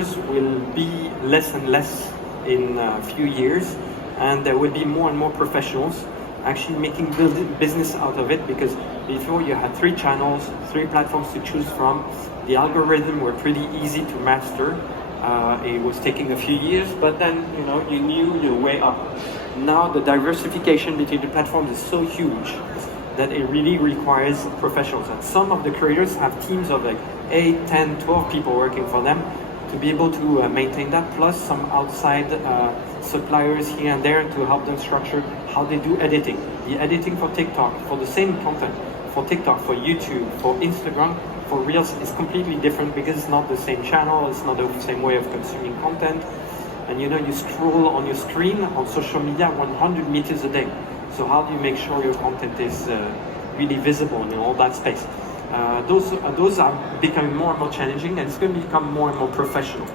will be less and less in a few years, and there will be more and more professionals actually making business out of it, because before you had 3 channels, 3 platforms to choose from. The algorithm were pretty easy to master. It was taking a few years, but then you knew your way up. Now the diversification between the platforms is so huge that it really requires professionals. And some of the creators have teams of like 8, 10, 12 people working for them to be able to maintain that, plus some outside suppliers here and there to help them structure how they do editing. The editing for TikTok, for the same content, for TikTok, for YouTube, for Instagram, for Reels is completely different, because it's not the same channel, it's not the same way of consuming content. And you scroll on your screen on social media 100 meters a day. So how do you make sure your content is really visible in all that space? Those are becoming more and more challenging, and it's going to become more and more professional.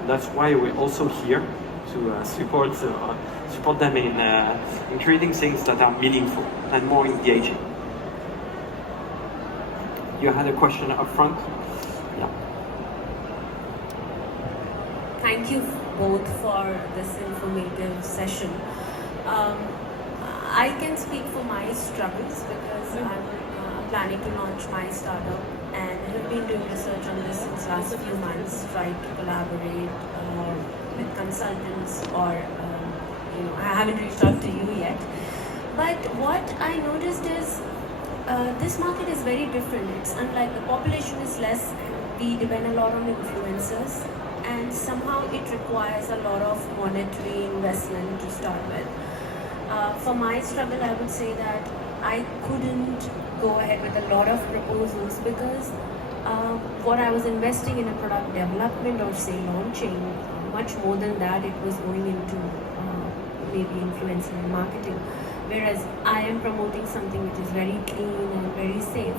And that's why we're also here to support them in creating things that are meaningful and more engaging. You had a question up front? Yeah. Thank you both for this informative session. I can speak for my struggles, because I'm planning to launch my startup, and I have been doing research on this since last few months, trying to collaborate with consultants, or I haven't reached out to you yet. But what I noticed is this market is very different. It's unlike, the population is less, and we depend a lot on influencers, and somehow it requires a lot of monetary investment to start with. For my struggle, I would say that I couldn't go ahead with a lot of proposals, because what I was investing in a product development or say launching, much more than that, it was going into maybe influencer marketing. Whereas I am promoting something which is very clean and very safe.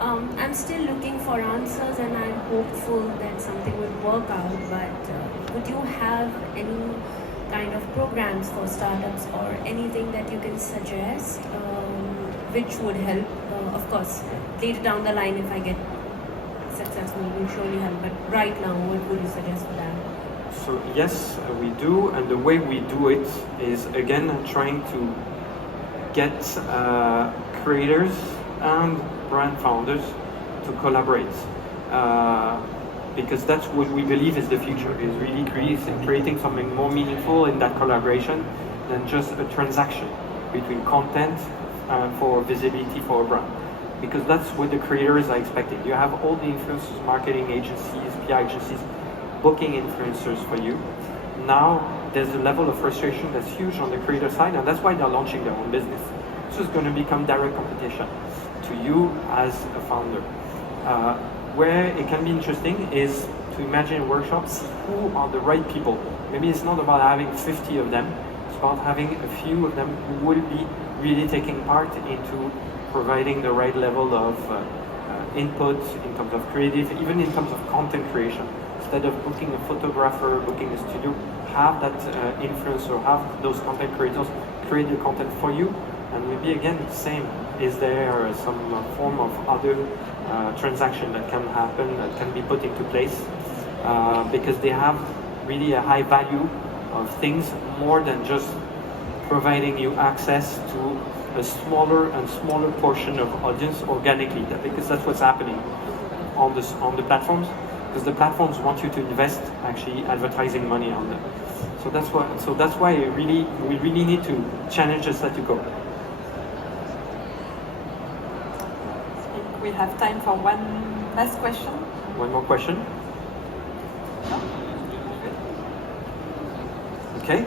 I'm still looking for answers, and I'm hopeful that something will work out, but would you have any kind of programs for startups or anything that you can suggest which would help? Of course, later down the line, if I get successful, it will surely help, but right now, what would you suggest for that? So yes, we do, and the way we do it is, again, trying to get creators and brand founders to collaborate, because that's what we believe is the future, is really creating something more meaningful in that collaboration than just a transaction between content for visibility for a brand. Because that's what the creators are expecting. You have all the influencers, marketing agencies, PR agencies booking influencers for you. Now there's a level of frustration that's huge on the creator side, and that's why they're launching their own business. So it's going to become direct competition to you as a founder. Where it can be interesting is to imagine a workshop, see who are the right people. Maybe it's not about having 50 of them, it's about having a few of them who will be really taking part into providing the right level of input in terms of creative, even in terms of content creation. Instead of booking a photographer, booking a studio, have that influencer, have those content creators create the content for you. And maybe again, same, is there some form of other transaction that can happen, that can be put into place, because they have really a high value of things, more than just providing you access to a smaller and smaller portion of audience organically, because that's what's happening on the platforms, because the platforms want you to invest actually advertising money on them. So that's why we really need to challenge the status quo. We have time for one last question. One more question? Okay.